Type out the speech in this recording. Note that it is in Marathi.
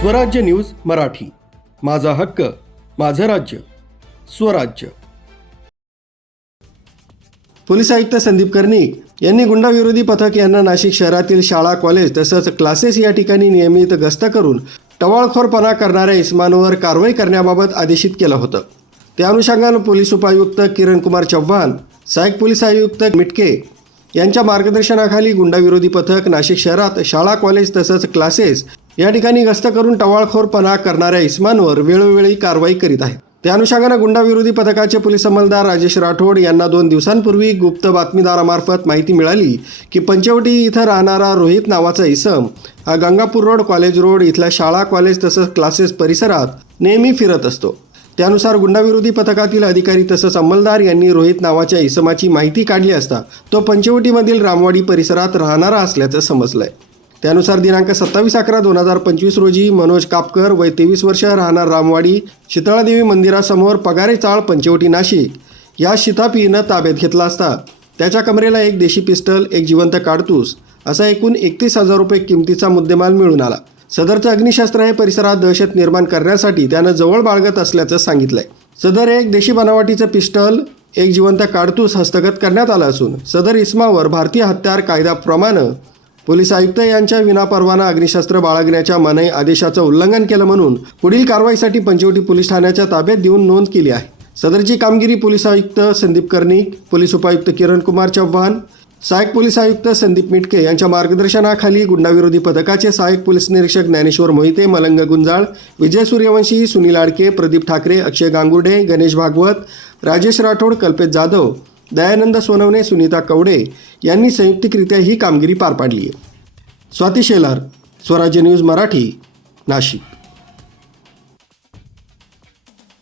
स्वराज्य न्यूज मराठी, माझा हक्क माझं राज्य स्वराज्य। पोलीस आयुक्त संदीप कर्णिक यांनी गुंडाविरोधी पथक यांना नाशिक शहरातील शाळा, कॉलेज तसंच क्लासेस या ठिकाणी नियमित गस्त करून टवाळखोरपणा करणाऱ्या इसमांवर कारवाई करण्याबाबत आदेशित केलं होतं। त्या अनुषंगानं पोलीस उपायुक्त किरण कुमार चव्हाण, सहाय्यक पोलीस आयुक्त मिटके यांच्या मार्गदर्शनाखाली गुंडाविरोधी पथक नाशिक शहरात शाळा, कॉलेज तसंच क्लासेस या ठिकाणी गस्त करून टवाळखोरपणा करणाऱ्या इसमांवर वेळोवेळी कारवाई करीत आहे। त्या अनुषंगानं गुंडाविरोधी पथकाचे पोलीस अंमलदार राजेश राठोड यांना 2 दिवसांपूर्वी गुप्त बातमीदारामार्फत माहिती मिळाली की पंचवटी इथं राहणारा रोहित नावाचा इसम हा गंगापूर रोड, कॉलेज रोड इथल्या शाळा, कॉलेज तसंच क्लासेस परिसरात नेहमी फिरत असतो। त्यानुसार गुंडाविरोधी पथकातील अधिकारी तसंच अंमलदार यांनी रोहित नावाच्या इसमाची माहिती काढली असता तो पंचवटीमधील रामवाडी परिसरात राहणारा असल्याचं समजलंय। त्यानुसार दिनांक 27/11/2025 रोजी मनोज कापकर वय 23 वर्ष राहणार रामवाडी शीतळादेवी मंदिरासमोर पगारे चाळ पंचवटी नाशिक या शिताफीनं ताब्यात घेतला असता त्याच्या कमरेला एक देशी पिस्टल, एक जिवंत काडतूस असा एकूण 31,000 रुपये किमतीचा मुद्देमाल मिळून आला। सदरचं अग्निशस्त्र हे परिसरात दहशत निर्माण करण्यासाठी त्यानं जवळ बाळगत असल्याचं सांगितलंय। सदर एक देशी बनावटीचं पिस्टल, एक जिवंत काडतूस हस्तगत करण्यात आलं असून सदर इसमावर भारतीय हत्यार कायद्याप्रमाणे पोलीस आयुक्त यांच्या विनापरवाना अग्निशस्त्र बाळगण्याच्या मनाई आदेशाचं उल्लंघन केलं म्हणून पुढील कारवाईसाठी पंचवटी पोलीस ठाण्याच्या ताब्यात देऊन नोंद केली आहे। सदरची कामगिरी पोलीस आयुक्त संदीप कर्णिक, पोलीस उपायुक्त किरण कुमार चव्हाण, सहाय्यक पोलीस आयुक्त संदीप मिटके यांच्या मार्गदर्शनाखाली गुंडाविरोधी पथकाचे सहाय्यक पोलीस निरीक्षक ज्ञानेश्वर मोहिते, मलंग गुंजाळ, विजय सूर्यवंशी, सुनील आडके, प्रदीप ठाकरे, अक्षय गांगुर्डे, गणेश भागवत, राजेश राठोड, कल्पेश जाधव, दयानंद सोनवणे, सुनीता कवडे यांनी संयुक्तिकरित्या ही कामगिरी पार पाडली आहे। स्वाती शेलार, स्वराज्य न्यूज मराठी, नाशिक।